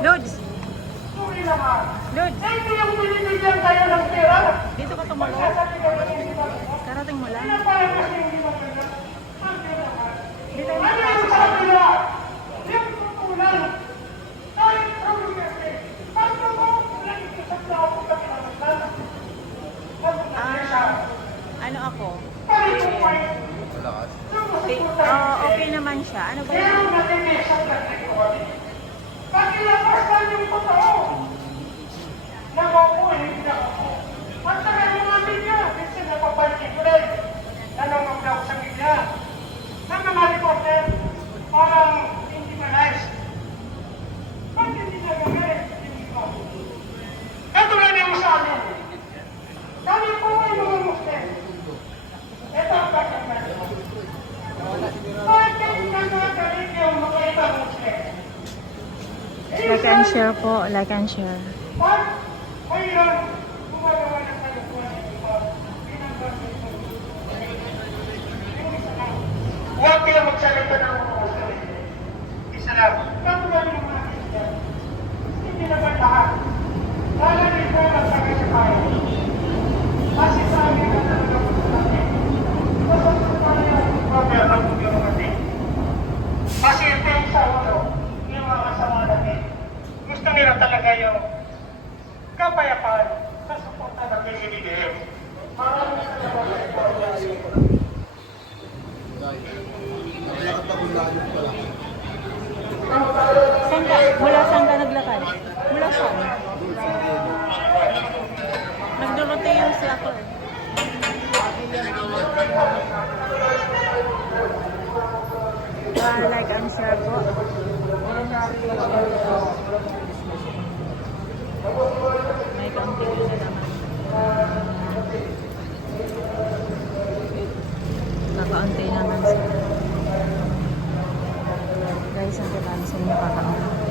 Lods! Lods! Hindi yung binibigyan kayo ng pera. Dito ka tumalo. Karating mo lang. Dito yung Ano yung sabi nila? Yung tutulan. Kahit progressive. Bakit mo ulan ito sa tao kung kami naman? Ano ako? Paano po kayo? Okay naman siya. Ano ba Pero yun? nakikisak na ito. Pakilabas lang yung totoo. Nagawa hindi na ako. At saka yung mga media, kasi napapansin ko rin. Nanonood ako sa media. Ng mga reporter, parang hindi manayos. Bakit hindi na gagawin? Hindi ko. Katulad yung sa amin. Kami po ay mga Muslim. Ito ang pagkakas. Bakit nagagalit yung mga ibang Muslim? Like and share po. Like and share. Pag mayroon gumagawa ng kalukuhan ng iba, pinanggamit mo. Huwag kayo magsalita ng mga Muslim. Isa lang. Katulad ng mga Christian. Hindi naman lahat. Lalagay ko lang sa kasyapayan. Kasi sa amin na talaga po sa amin. Masasal tayo ang problem ang mga natin. Kasi ito yung sa ulo, yung mga kasama natin. Gusto nila talaga yung kapayapaan sa suporta ng PCBDM. Maraming salamat po. Saan ka? Mula saan ka naglakad? Mula saan? Nagdurote yung slacker. Like and share po. May kaunti na naman. Kakaunti naman sila. Guys, ang katansin niya kakaunti.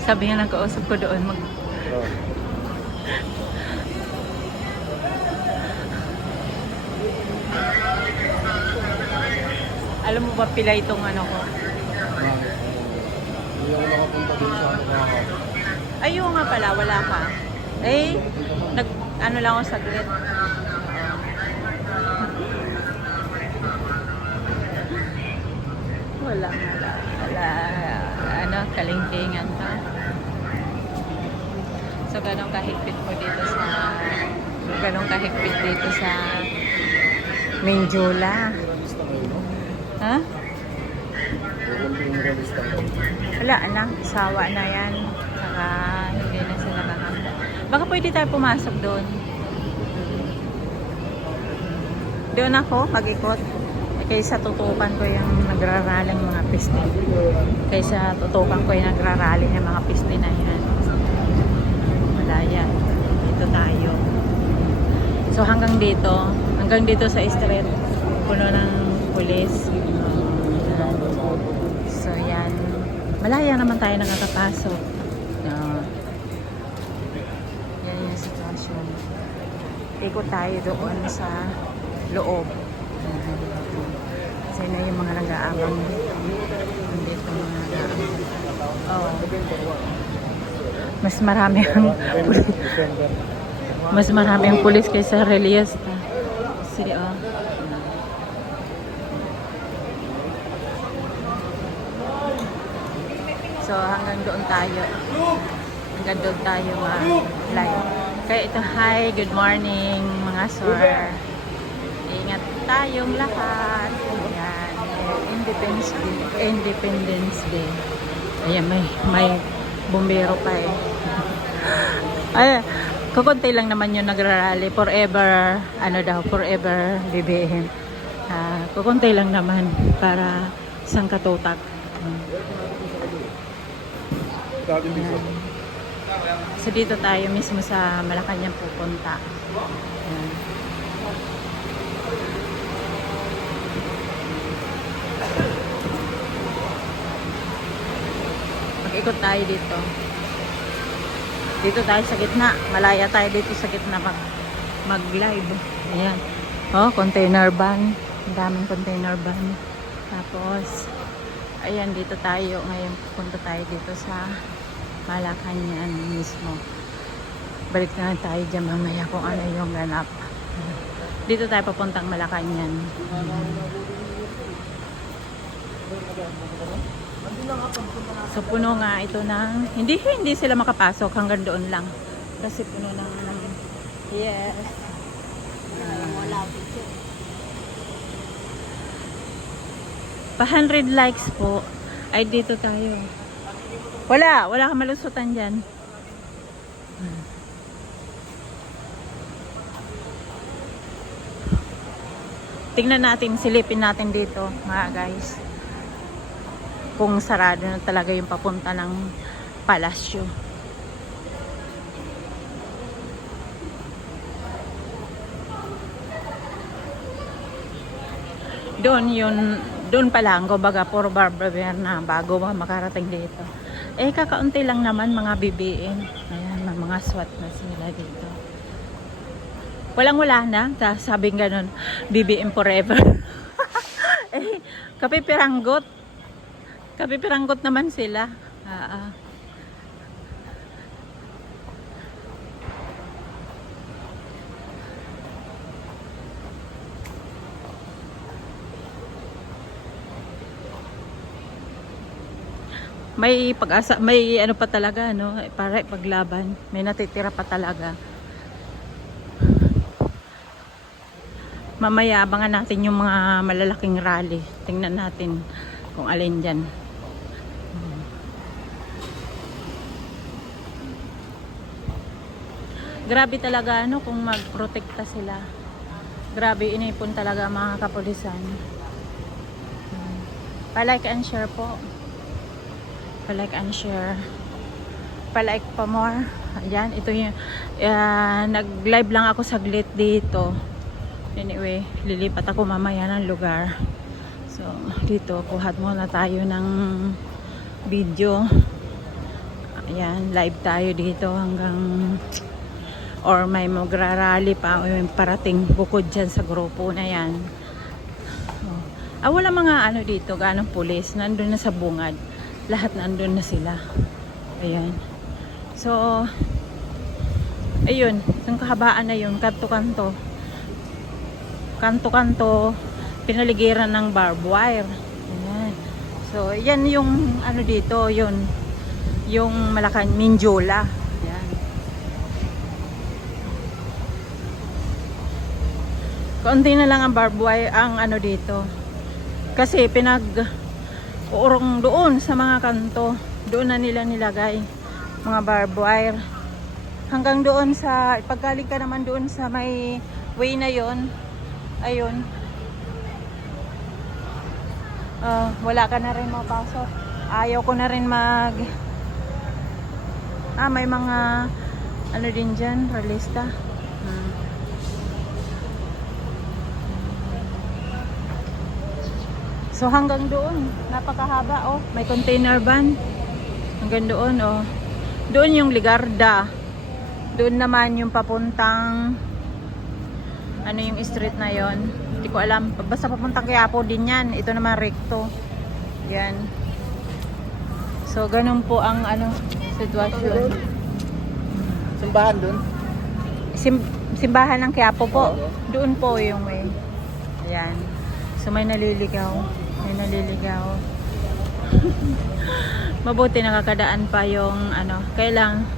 Sabi nga nagkausap ko doon Alam mo ba pila itong ano ko? Hindi ako nakapunta din sa ano ka. Ayun nga pala, wala ka. Eh, ano lang ako saglit. Wala. Ano, kalingkingan ka. So, ganun kahigpit dito sa Mindiola. Realista kayo, no? Ha? Yung realista kayo. Wala na, sawa na yan. Saka hindi na sila kakanta. Baka pwede tayo pumasok doon. Doon ako, pag-ikot. Kaysa tutukan ko yung nagraraling mga piste. Kaysa tutukan ko yung nagraraling ng mga piste na yan. Malaya. Dito tayo. So hanggang dito sa street, puno ng pulis. So yan. Malaya naman tayo nakakapasok. Yan yung sitwasyon. Ikot tayo doon sa loob. Kasi na yung mga nag-aabang. Nandito mga nag-aabang. Oh. Mas marami ang Mas maraming pulis kaysa Relias. Kasi, So, hanggang doon tayo. Hanggang doon tayo live. Kaya ito, hi, good morning mga sir. Ingat tayong lahat. Ayan. Independence Day. Ayan, may bumbero pa eh. Ay, kukunti lang naman yung nagrarally. Forever, forever BBM. Kukunti lang naman para isang katutak. Ayan. So dito tayo mismo sa Malacanang pupunta. Ayan. Mag-ikot tayo dito. Dito tayo sa gitna. Malaya tayo dito sa gitna mag-live. Ayan. Oh, container van. Ang daming container van. Tapos, ayan, dito tayo. Ngayon, pupunta tayo dito sa Malacanang mismo. Balik na tayo dyan mamaya kung ano yung ganap. Dito tayo papuntang Malacanang. So puno nga ito ng hindi sila makapasok hanggang doon lang. Kasi puno ng yes. Pa 100 likes po ay dito tayo. Wala kang malusutan dyan. Tingnan natin, silipin natin dito mga guys. Kung sarado na talaga yung papunta ng palasyo. Doon pa lang, kumbaga, puro barber na bago makarating dito. Eh, kakaunti lang naman mga BBM. Ayan, mga SWAT na sila dito. Walang-wala na. Sabing ganun, BBM forever. Eh, kapipiranggot naman sila. May pag-asa, may ano pa talaga, no? Para ipaglaban. May natitira pa talaga. Mamaya abangan natin yung mga malalaking rally. Tingnan natin kung alin dyan. Grabe talaga kung magprotekta sila. Grabe inipon talaga mga kapulisan. Pa-like and share po. Pa-like and share. Pa-like pa more. Ayan, ito yung nag-live lang ako saglit dito. Anyway, lilipat ako mamaya ng lugar. So, dito kuhat muna tayo ng video. Ayan, live tayo dito hanggang or may magrarally pa o may parating bukod dyan sa grupo na yan. Wala mga dito, ganong pulis. Nandun na sa bungad. Lahat nandun na sila. Ayan. So, ayun. Yung kahabaan na yun, kanto-kanto. Kanto-kanto, pinaligiran ng barbed wire. Ayan. So, yan yung dito, yun. Yung Malacanang, Minjola. Ayan. Kaunti na lang ang barbed wire, ang dito. Kasi uurong doon sa mga kanto. Doon na nila nilagay mga barbed wire. Hanggang doon sa, paggaling ka naman doon sa may way na yon, ayun. Wala ka na rin mapasok. Ayaw ko na rin may mga din dyan, realista. So hanggang doon, napakahaba may container van. Hanggang doon Doon yung Ligarda. Doon naman yung papuntang yung street na yon. Hindi ko alam. Basta papuntang Quiapo din yan. Ito naman recto. Yan. So ganun po ang sitwasyon. Simbahan doon? Simbahan ng Quiapo po. Doon po yung may. Ayan. So may naliligaw. May naliligaw. Mabuti nakakadaan pa yung ano. Kailang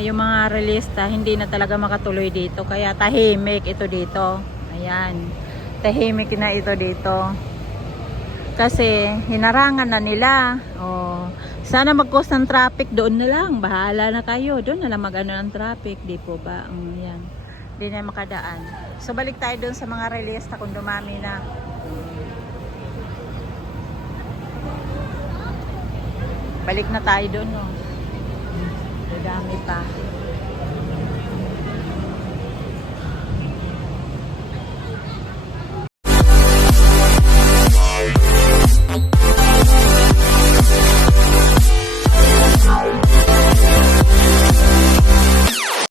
yung mga realista hindi na talaga makatuloy dito. Kaya tahimik ito dito. Ayan. Tahimik na ito dito. Kasi hinarangan na nila. Oh, sana mag-cause ng traffic doon na lang. Bahala na kayo. Doon na lang mag-ano ng traffic. Di po ba? Yan. Hindi na makadaan. So balik tayo doon sa mga realista kung dumami na. Balik na tayo doon, no. Dami pa.